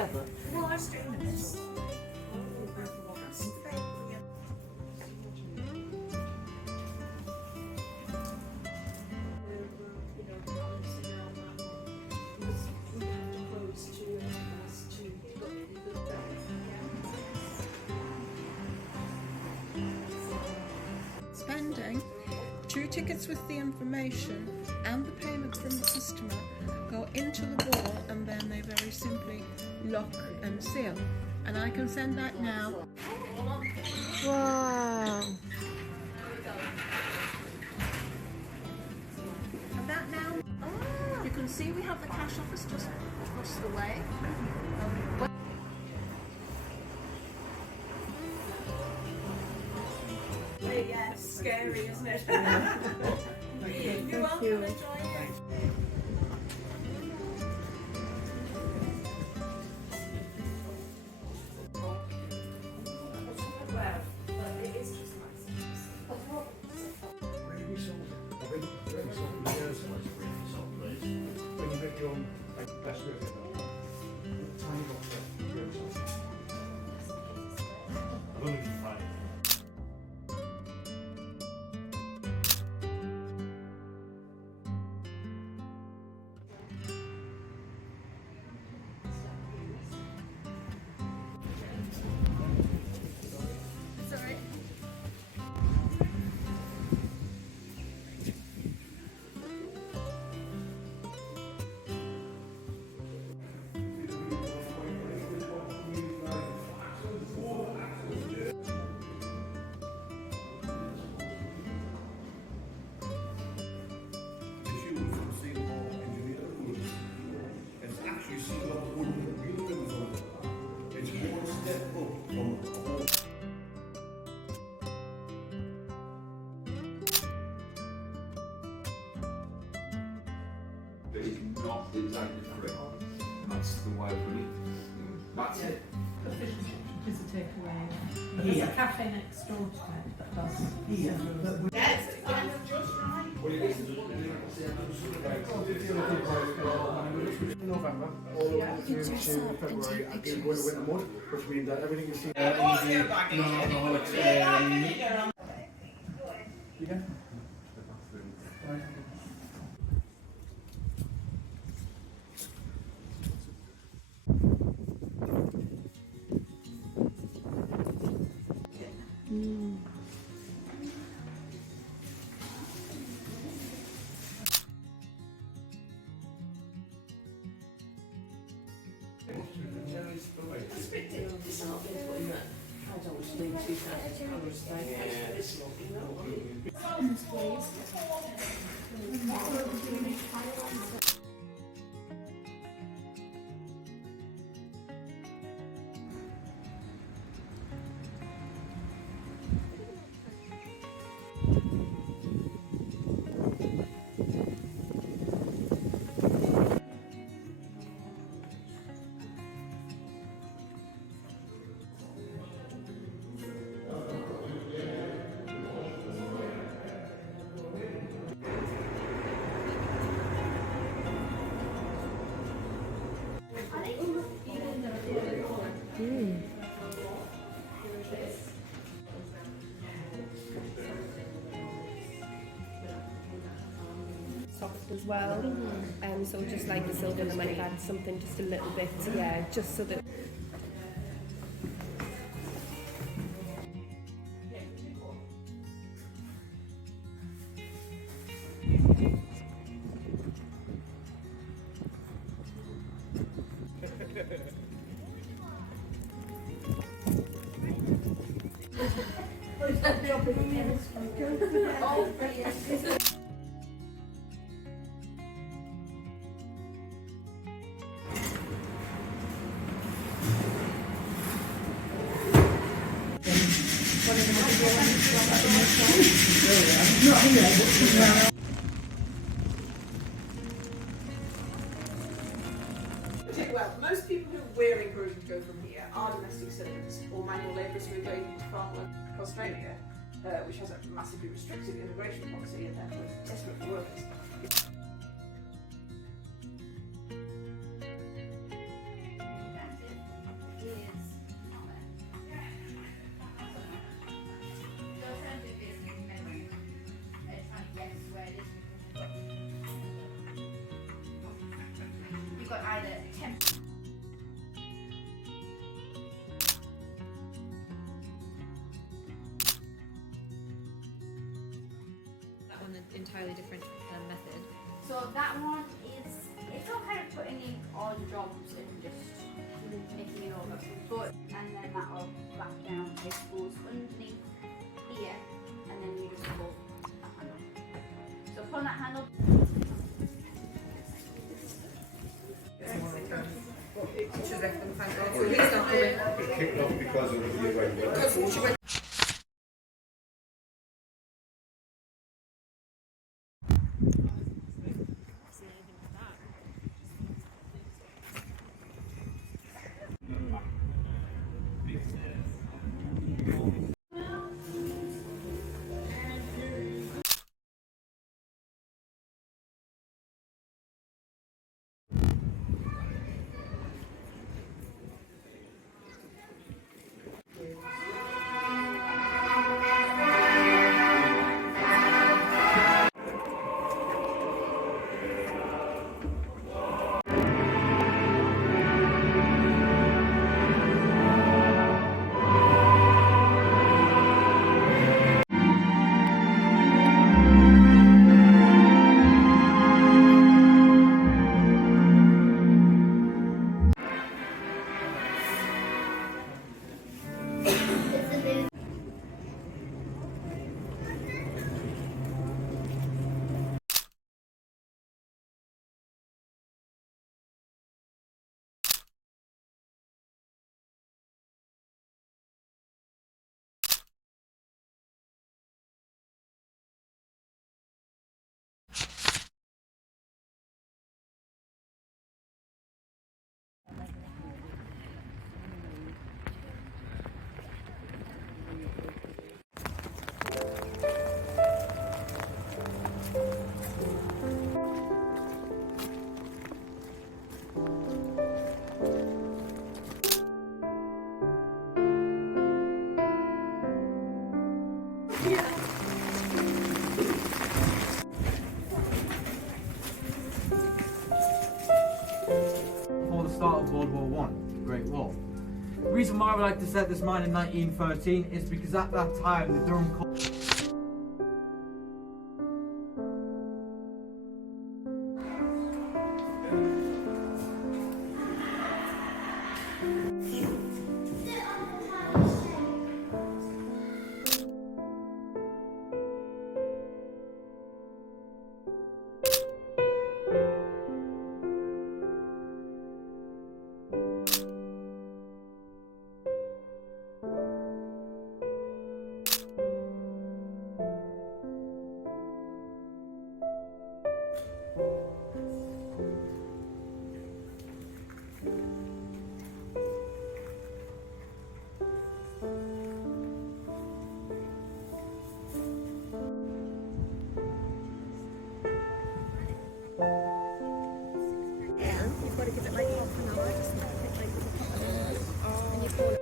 together. No, I was 3 minutes. Spending 2 tickets with the information and the payment from the customer go into the wall, and then they very simply lock and seal. And I can send that now. Wow. And that now, you can see we have the cash office just across the way. Yeah, scary, isn't it? You're welcome, enjoy it. But it's not exactly correct. That's the way of it. That's it. Efficiency is a takeaway. There's a cafe next door to it that does. Yes, I'm just right. November, all the way through to February, and going to winter mud, which means that everything you see non-alcoholics. Yeah. Soft as well, so just like the silver, I might have add something just a little bit, yeah, just so that. Well, most people who we're encouraging to go from here are domestic servants or manual labourers who are going to farmland across Australia, which has a massively restrictive immigration policy and therefore is desperate for workers. got either 10. That one an entirely different method. So that one is, it's all kind of putting in odd jobs and just making it all up. But, and then that'll back down, this goes underneath here, and then you just pull that handle. So pull that handle. It kicked off because of the way. Before the start of World War One, the Great War. The reason why we like to set this mine in 1913 is because at that time the Durham You've got to give it like half an hour, just let it like pop up, and you call it.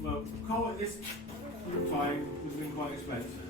Well, coal at this time was been quite expensive.